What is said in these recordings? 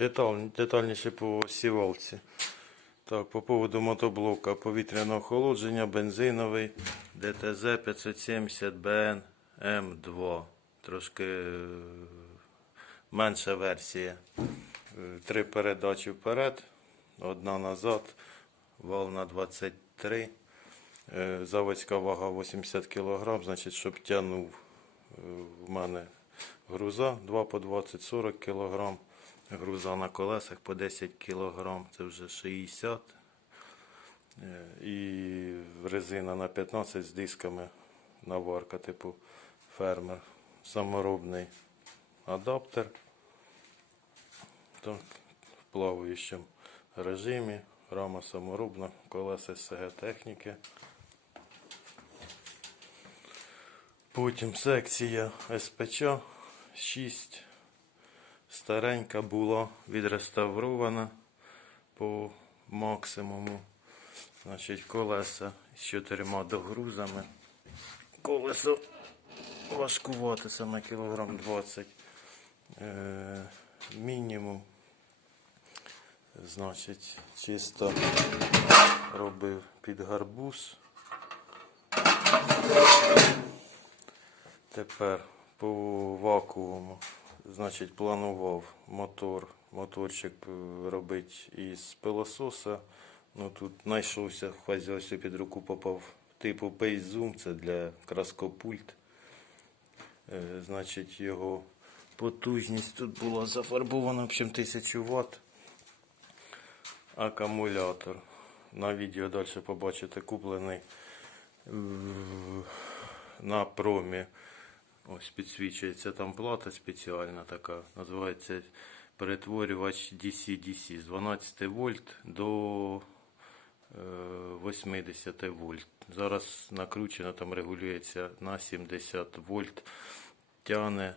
Деталь, детальніше по сівалці. Так, по поводу мотоблока повітряного охолодження, бензиновий ДТЗ 570 БН М2. Трошки е, менша версія. Е, Три передачі вперед, одна назад, вал на 23. Е, Заводська вага 80 кг, значить, щоб тягнув в мене груза 2 по 20-40 кг. Груза на колесах по 10 кг, це вже 60 Е, І резина на 15 з дисками наварка, типу фермер. Саморобний адаптер. В плаваючому режимі. Рама саморобна, колеса СГ техніки. Потім секція СПЧ 6. Старенька була відреставрована по максимуму. Значить, колеса з чотирма догрузами. Колесо важкувати саме кілограм 20. Е, мінімум. Значить, чисто робив під гарбуз. Тепер по вакууму. Значить, планував мотор, моторчик е, робити із пилососа. Ну тут знайшовся в хазяйстві під руку попав типу Zoom, це для краскопульт. Е, значить, його потужність тут була зафарбована в общем, 1000 Вт. Акумулятор. На відео далі побачите куплений на промі. Ось підсвічується там плата спеціальна така. Називається перетворювач DC-DC з 12 вольт до е, 80 вольт. Зараз накручено, там регулюється на 70 вольт. Тяне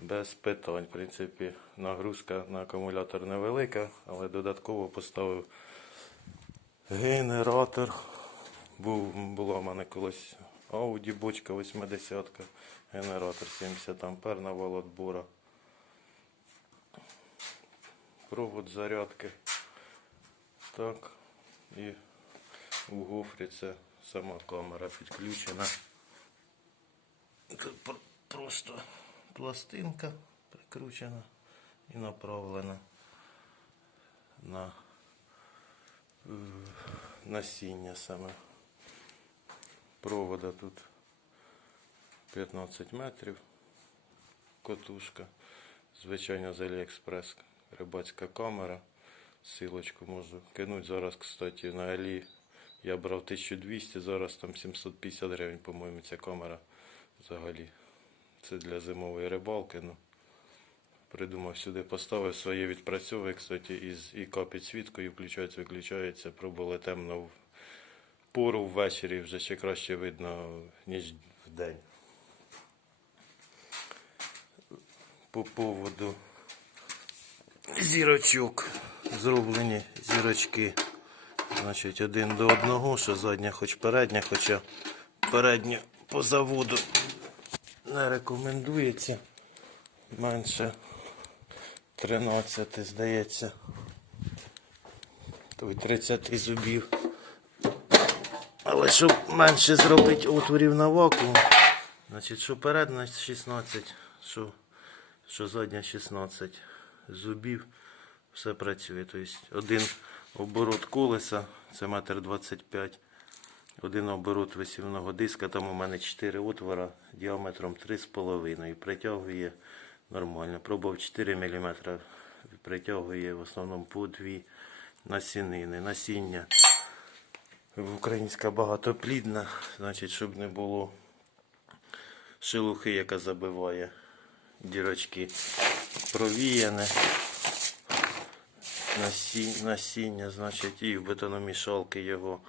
без питань. В принципі, нагрузка на акумулятор невелика, але додатково поставив генератор. Був, була в мене колись Audi бочка 80 генератор 70 ампер на вал. Провод зарядки. Так. І у гофрі це сама камера підключена. Просто пластинка прикручена і направлена на е, насіння саме. Провода тут 15 метрів. Котушка. Звичайно з Аліекспрес. Рибацька камера. Силочку можу кинути. Зараз, кстати, на Алі я брав 1200, зараз там 750 гривень, по-моєму, ця камера взагалі. Це для зимової рибалки. Ну, придумав сюди, поставив своє відпрацьовує, кстати, із ІК підсвіткою, включається, виключається, пробували темно пору ввечері, вже ще краще видно, ніж в день. По поводу зірочок. Зроблені зірочки. Значить, один до одного, що задня, хоч передня, хоча передня по заводу не рекомендується. Менше 13, здається. Той 30 зубів. Але щоб менше зробити отворів на вакуум, значить, що передня 16, що, що задня 16 зубів, все працює. Тобто один оборот колеса, це метр 25, один оборот висівного диска, там у мене 4 отвора діаметром 3,5 і притягує нормально. Пробував 4 мм, притягує в основному по 2 насінини, насіння. Українська багатоплідна, значить, щоб не було шелухи, яка забиває дірочки. Провіяне насіння, значить, і в бетономішалки його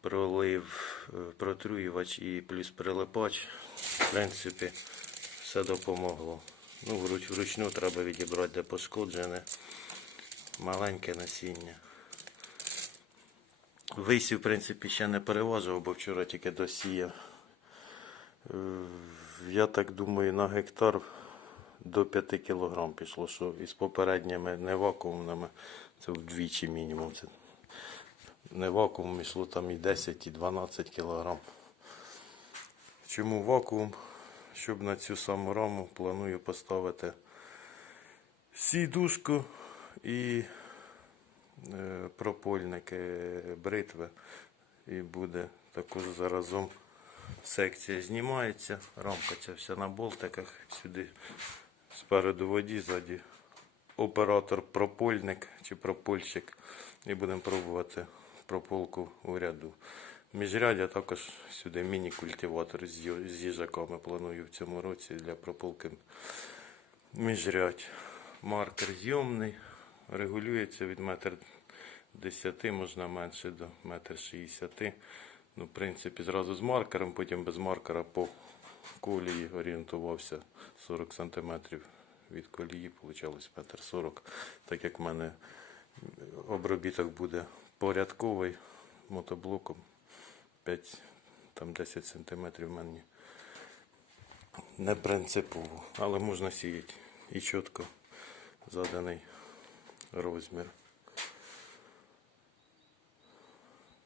пролив е, протруювач і плюс прилипач. В принципі, все допомогло. Ну, вруч, вручну треба відібрати, де пошкоджене. Маленьке насіння. Висів, в принципі, ще не переважив, бо вчора тільки досіяв. Е, Я так думаю, на гектар до 5 кг пішло, що із попередніми не вакуумними, це вдвічі мінімум. Це не вакуум йшло там і 10, і 12 кг. Чому вакуум? Щоб на цю саму раму планую поставити сідушку і пропольники бритви. І буде також заразом секція знімається. Рамка ця вся на болтиках. Сюди спереду воді, ззаді оператор пропольник чи пропольщик. І будемо пробувати прополку у ряду. Міжрядя також сюди міні-культиватор з їжаками планую в цьому році для прополки міжрядь. Маркер зйомний, регулюється від метр 10, можна менше до метр 60. Ну, в принципі, зразу з маркером, потім без маркера по колії орієнтувався 40 см від колії, вийшло метр 40 Так як в мене обробіток буде порядковий мотоблоком 5 там 10 см мені не принципово, але можна сіяти і чітко заданий розмір.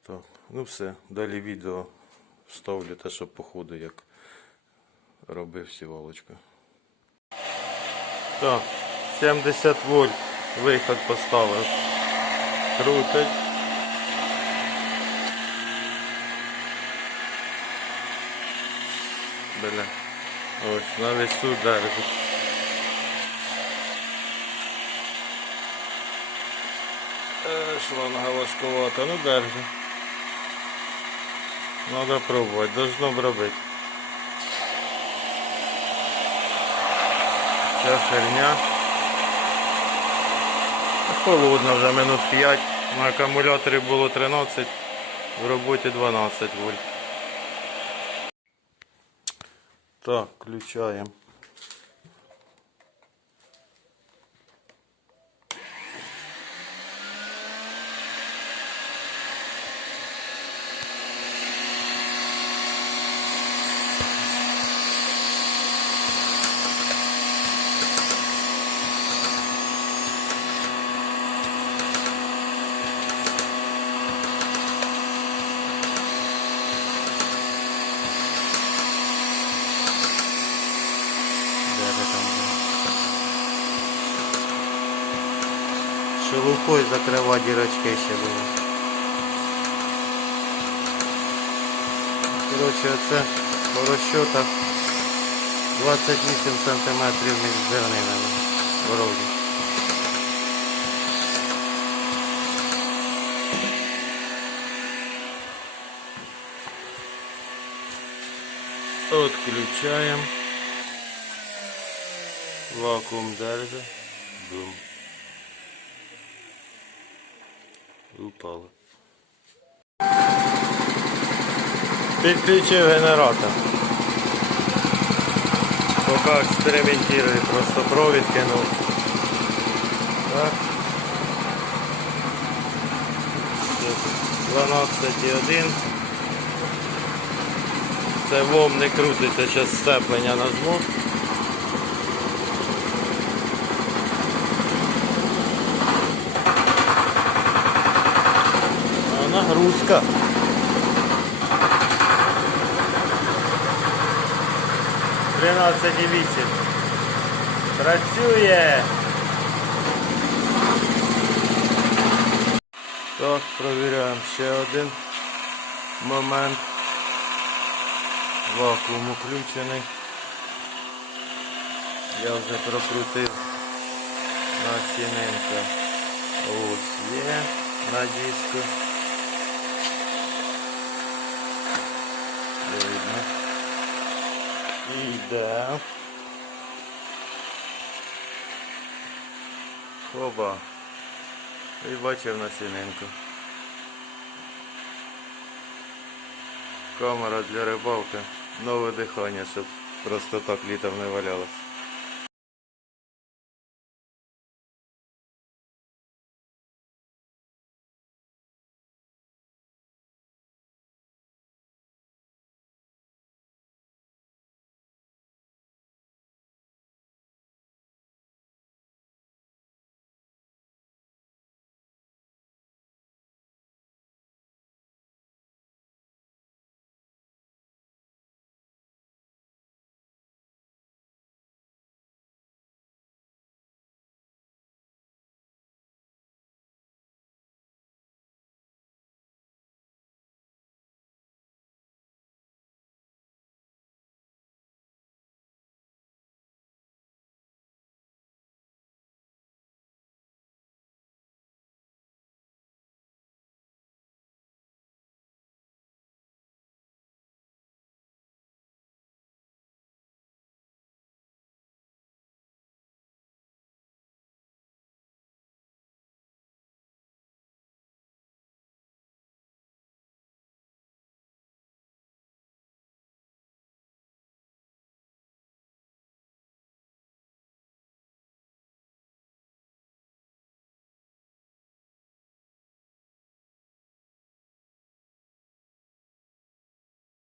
Так, ну все. Далі відео вставлю те, що по ходу, як робив сівалочку. Так, 70 вольт виход поставив. Крутить. Бля. Ось, на весу держить. Е, Шланга важковата, ну держи. Надо пробувати, должно б робити. Ця херня. Холодно вже минут 5. На акумуляторі було 13, в роботі 12 вольт. Так, включаємо. Шелухой закрива дірочки ще було. Коротше, оце по розчотах 28 см між зернинами вроді. Отключаємо. Вакуум держи. Бум. Упало. Підключив генератор. Поки експериментую, просто провід кинув. Так. 12,1. Це вом не крутиться, зараз степлення нажму. А. Тринадцять і вісім. Працює. Так, провіряємо ще один момент. Вакуум включений. Я вже прокрутив на сінинка. Ось є на диску. Видно. Іде. Хоба. І бачив на сінинку. Камера для рибалки. Нове дихання, щоб просто так літом не валялось.